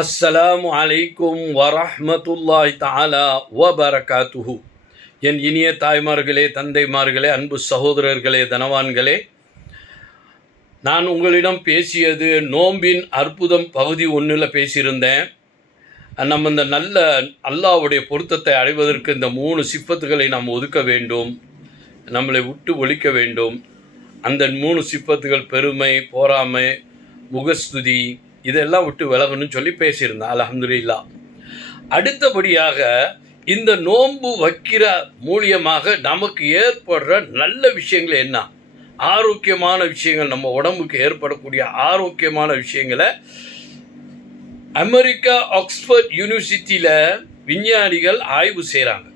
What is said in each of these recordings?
அஸ்ஸலாமு அலைக்கும் வரஹ்மத்துல்லாஹி தஆலா வபரகாத்துஹு. என் இனிய தாய்மார்களே, தந்தைமார்களே, அன்பு சகோதரர்களே, தனவான்களே, நான் உங்களிடம் பேசியது நோம்பின் அற்புதம் பகுதி 1 பேசியிருந்தேன். நம்ம இந்த நல்ல அல்லாஹ்வுடைய பொருத்தத்தை அடைவதற்கு இந்த 3 சிஃபத்துகளை நாம் ஒதுக்க வேண்டும், நம்மளை விட்டு ஒழிக்க வேண்டும். அந்த 3 சிஃபத்துகள் பெருமை, பொறாமை, முகஸ்துதி, இதெல்லாம் விட்டு விலகணும்னு சொல்லி பேசியிருந்தேன். அல்ஹம்துலில்லாஹ். அடுத்தபடியாக இந்த நோன்பு வைக்கிற மூலியமாக நமக்கு ஏற்படுற நல்ல விஷயங்கள் என்ன, ஆரோக்கியமான விஷயங்கள், நம்ம உடம்புக்கு ஏற்படக்கூடிய ஆரோக்கியமான விஷயங்களை அமெரிக்கா ஆக்ஸ்போர்ட் யூனிவர்சிட்டியில் விஞ்ஞானிகள் ஆய்வு செய்கிறாங்க.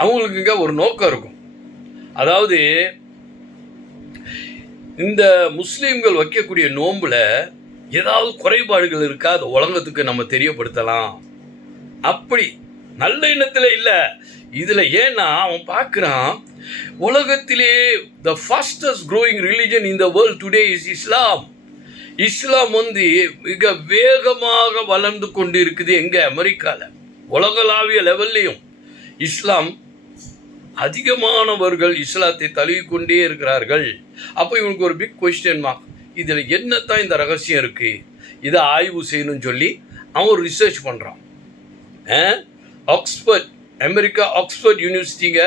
அவங்களுக்குங்க ஒரு நோக்கம் இருக்கும். அதாவது இந்த முஸ்லீம்கள் வைக்கக்கூடிய நோம்பில் ஏதாவது குறைபாடுகள் இருக்கா, அது உலகத்துக்கு நம்ம தெரியப்படுத்தலாம். அப்படி நல்ல எண்ணத்தில் இல்லை இதில். ஏன்னா அவன் பார்க்குறான், உலகத்திலே the fastest growing religion in the world today is Islam. Islam மிக வேகமாக வளர்ந்து கொண்டு இருக்குது. எங்கே? அமெரிக்காவில். உலகளாவிய லெவல்லையும் இஸ்லாம் அதிகமானவர்கள் இஸ்லாத்தை தழுவிக்கொண்டே இருக்கிறார்கள். அப்போ இவனுக்கு ஒரு பிக் கொஸ்டின் மார்க், இதில் என்னத்தான் இந்த ரகசியம் இருக்குது, இதை ஆய்வு செய்யணும்னு சொல்லி அவன் ஒரு ரிசர்ச் பண்ணுறான். ஆக்ஸ்போர்ட், அமெரிக்கா ஆக்ஸ்போர்ட் யூனிவர்சிட்டிங்க,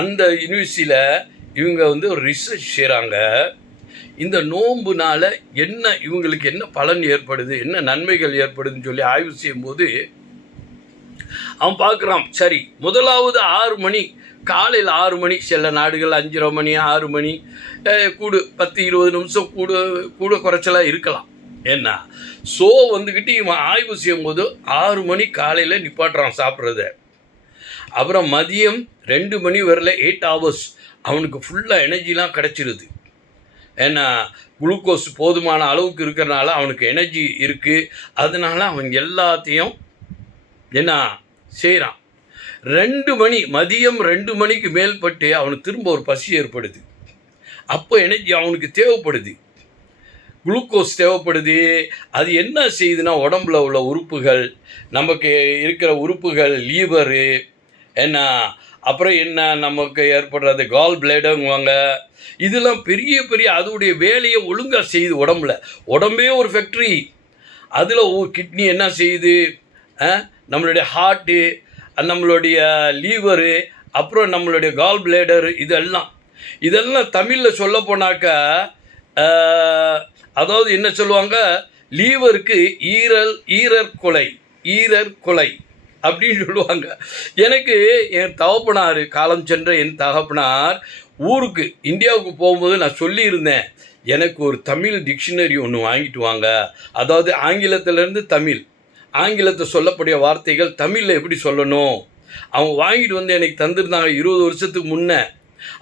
அந்த யூனிவர்சிட்டியில் இவங்க ஒரு ரிசர்ச் செய்கிறாங்க. இந்த நோன்புனால என்ன இவங்களுக்கு என்ன பலன் ஏற்படுது, என்ன நன்மைகள் ஏற்படுதுன்னு சொல்லி ஆய்வு செய்யும்போது அவன் பார்க்குறான். சரி, முதலாவது 6 மணி, காலையில் 6 மணி, சில நாடுகள் 5:30 மணி, 6 மணி, கூடு 10-20 நிமிஷம் கூட குறைச்சலாக இருக்கலாம். என்ன ஸோ இவன் ஆய்வு செய்யும்போது 6 மணி காலையில் நிப்பாட்டுறான் சாப்பிட்றத. அப்புறம் மதியம் 2 மணி வரல 8 hours அவனுக்கு ஃபுல்லாக எனர்ஜிலாம் கிடச்சிருது. ஏன்னா குளுக்கோஸ் போதுமான அளவுக்கு இருக்கிறனால அவனுக்கு எனர்ஜி இருக்குது. அதனால் அவன் எல்லாத்தையும் என்ன செய்கிறான். 2 மணி, மதியம் 2 மணிக்கு மேல்பட்டு அவனுக்கு திரும்ப ஒரு பசி ஏற்படுது. அப்போ எனர்ஜி அவனுக்கு தேவைப்படுது, குளுக்கோஸ் தேவைப்படுது. அது என்ன செய்யுதுன்னா, உடம்புல உள்ள உறுப்புகள், நமக்கு இருக்கிற உறுப்புகள், லீவரு, என்ன அப்புறம் என்ன நமக்கு ஏற்படுறது கால் பிளேடுங்குவாங்க. இதெல்லாம் பெரிய பெரிய அதோடைய வேலையை ஒழுங்காக செய்யுது. உடம்பே ஒரு ஃபேக்ட்ரி. அதில் கிட்னி என்ன செய்யுது, நம்மளுடைய ஹார்ட்டு, நம்மளுடைய லீவரு, அப்புறம் நம்மளுடைய கால் பிளேடரு, இதெல்லாம் தமிழில் சொல்ல போனாக்கா அதாவது என்ன சொல்லுவாங்க, லீவருக்கு ஈரர் கொலை அப்படின்னு சொல்லுவாங்க. எனக்கு என் தகப்பனார், காலம் சென்ற என் தகப்பனார் ஊருக்கு இந்தியாவுக்கு போகும்போது நான் சொல்லியிருந்தேன், எனக்கு ஒரு தமிழ் டிக்ஷனரி ஒன்று வாங்கிட்டு வாங்க. அதாவது ஆங்கிலத்திலேருந்து தமிழ், ஆங்கிலத்தில் சொல்லக்கூடிய வார்த்தைகள் தமிழில் எப்படி சொல்லணும், அவங்க வாங்கிட்டு வந்து எனக்கு தந்துருந்தாங்க 20 வருஷத்துக்கு முன்னே.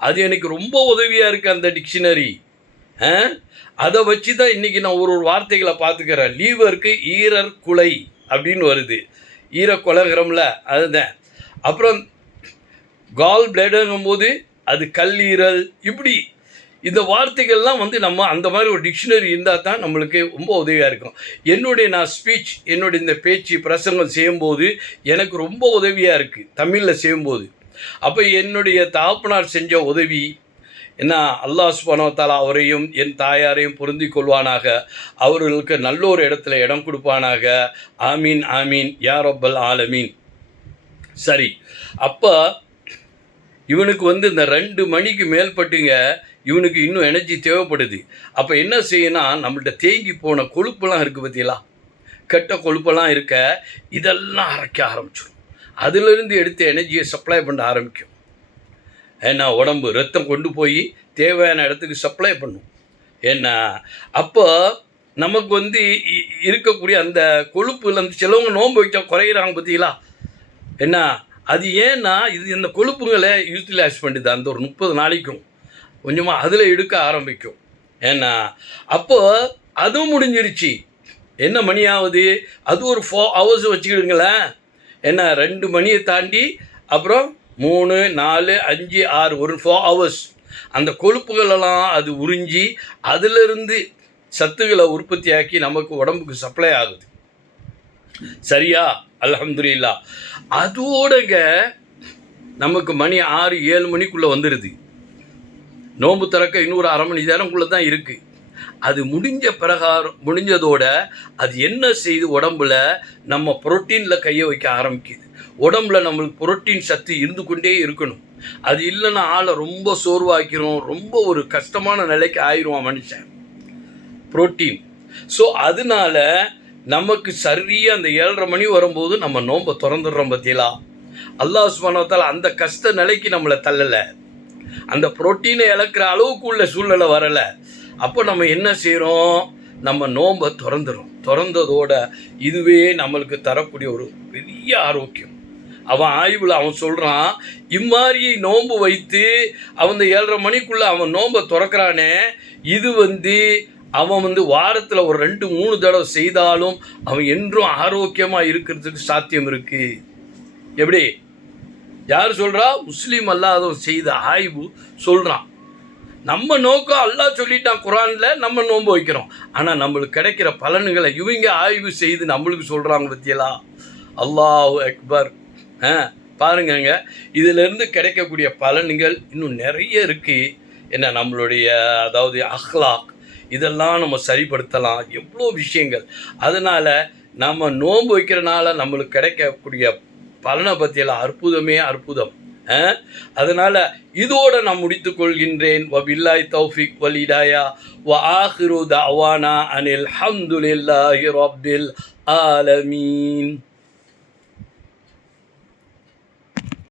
அது எனக்கு ரொம்ப உதவியாக இருக்குது அந்த டிக்ஷனரி. அதை வச்சு தான் இன்றைக்கி நான் ஒரு வார்த்தைகளை பார்த்துக்கிறேன். லீவருக்கு ஈரர் குலை அப்படின்னு வருது, ஈரக்குலைங்கிறோம்ல, அதுதான். அப்புறம் கால் பிளேடுங்கும் போது அது கல்லீரல். இப்படி இந்த வார்த்தைகள்லாம் நம்ம அந்த மாதிரி ஒரு டிக்ஷனரி இருந்தால் தான் நம்மளுக்கு ரொம்ப உதவியாக இருக்கும். நான் ஸ்பீச், இந்த பேச்சு பிரசங்கம் செய்யும்போது எனக்கு ரொம்ப உதவியாக இருக்குது தமிழில் செய்யும்போது. அப்போ என்னுடைய தகப்பனார் செஞ்ச உதவி என்ன, அல்லாஹ் சுப்ஹானஹு வ தஆலா அவரையும் என் தாயாரையும் பொருந்தி கொள்வானாக, அவர்களுக்கு நல்ல ஒரு இடத்துல இடம் கொடுப்பானாக. ஆமீன் ஆமீன் யா ரப்பல் ஆலமீன். சரி, அப்போ இவனுக்கு இந்த 2 மணிக்கு மேல்பட்டுங்க இவனுக்கு இன்னும் எனர்ஜி தேவைப்படுது. அப்போ என்ன செய்யணும், நம்மள்கிட்ட தேங்கி போன கொழுப்பெல்லாம் இருக்குது பார்த்தீங்களா, கெட்ட கொழுப்பெல்லாம் இருக்க, இதெல்லாம் அரைக்க ஆரம்பிச்சிடும். அதிலிருந்து எடுத்து எனர்ஜியை சப்ளை பண்ண ஆரம்பிக்கும். ஏன்னா உடம்பு ரத்தம் கொண்டு போய் தேவையான இடத்துக்கு சப்ளை பண்ணும். ஏன்னா அப்போ நமக்கு இருக்கக்கூடிய அந்த கொழுப்பு சிலவங்க நோன்பு வைக்க குறையிறாங்க பார்த்தீங்களா. என்ன அது ஏன்னா இந்த கொழுப்புங்களை யூட்டிலைஸ் பண்ணுது. அந்த ஒரு 30 நாளைக்கும் கொஞ்சமாக அதில் எடுக்க ஆரம்பிக்கும். ஏன்னா அப்போ அதுவும் முடிஞ்சிருச்சு. என்ன மணி ஆகுது, அது ஒரு 4 hours வச்சுக்கிடுங்களேன். என்ன 2 மணியை தாண்டி அப்புறம் 3, 4, 5, 6 ஒரு 4 hours அந்த கொழுப்புகளெல்லாம் அது உறிஞ்சி அதிலிருந்து சத்துக்களை உற்பத்தியாக்கி நமக்கு உடம்புக்கு சப்ளை ஆகுது. சரியா? அல்ஹம்துலில்லாஹ். அதோடங்க நமக்கு மணி 6-7 மணிக்குள்ளே வந்துடுது. நோன்பு திறக்க இன்னொரு அரை மணி நேரம்குள்ளே தான் இருக்குது. அது முடிஞ்சதோட அது என்ன செய்து உடம்புல நம்ம புரோட்டீனில் கையை வைக்க ஆரம்பிக்குது. உடம்புல நம்மளுக்கு புரோட்டீன் சத்து இருந்து கொண்டே இருக்கணும். அது இல்லைன்னா ஆளை ரொம்ப சோர்வாக்கிறோம், ரொம்ப ஒரு கஷ்டமான நிலைக்கு ஆயிடுவான் மனுஷன். புரோட்டீன். ஸோ அதனால நமக்கு சரியாக அந்த 7:30 மணி வரும்போது நம்ம நோன்பை திறந்துடுறோம். பற்றியலா அல்லாஹ் சுப்ஹானஹு வ தஆலா அந்த கஷ்ட நிலைக்கு நம்மளை தள்ளலை. அந்த புரோட்டீனை இழக்கிற அளவுக்கு உள்ள சூழ்நிலை வரலை. அப்போ நம்ம என்ன செய்கிறோம்? நம்ம நோன்பை திறந்ததோட இதுவே நம்மளுக்கு தரக்கூடிய ஒரு பெரிய ஆரோக்கியம். அவன் ஆய்வில் அவன் சொல்கிறான், இம்மாதிரி நோன்பு வைத்து அவன் 7:30 மணிக்குள்ளே அவன் நோன்பை திறக்கிறானே, இது அவன் வாரத்தில் ஒரு 2-3 தடவை செய்தாலும் அவன் என்றும் ஆரோக்கியமாக இருக்கிறதுக்கு சாத்தியம் இருக்குது. எப்படி? யார் சொல்கிறா? முஸ்லீம் அல்லாதவன் செய்த ஆய்வு சொல்கிறான். நம்ம நோக்கம் அல்லாஹ் சொல்லிட்டான் குரானில், நம்ம நோன்பு வைக்கிறோம். ஆனால் நம்மளுக்கு கிடைக்கிற பலன்களை இவங்க ஆய்வு செய்து நம்மளுக்கு சொல்கிறாங்க. பற்றியலா அல்லாஹு அக்பர். பாருங்கங்க, இதிலிருந்து கிடைக்கக்கூடிய பலன்கள் இன்னும் நிறைய இருக்குது. என்ன நம்மளுடைய அதாவது அஹ்லாக் இதெல்லாம் நம்ம சரிப்படுத்தலாம், எவ்வளோ விஷயங்கள். அதனால் நம்ம நோன்பு வைக்கிறனால நம்மளுக்கு கிடைக்கக்கூடிய பலனை பற்றியெல்லாம் அற்புதமே அற்புதம். அதனால் இதோட நான் முடித்துக் கொள்கின்றேன். வபில்லாஹி தௌஃபீக் வல் ஹிதாயா வ ஆகிரு தஅவானா அனில் ஹம்துலில்லாஹி ரப்பில் ஆலமீன்.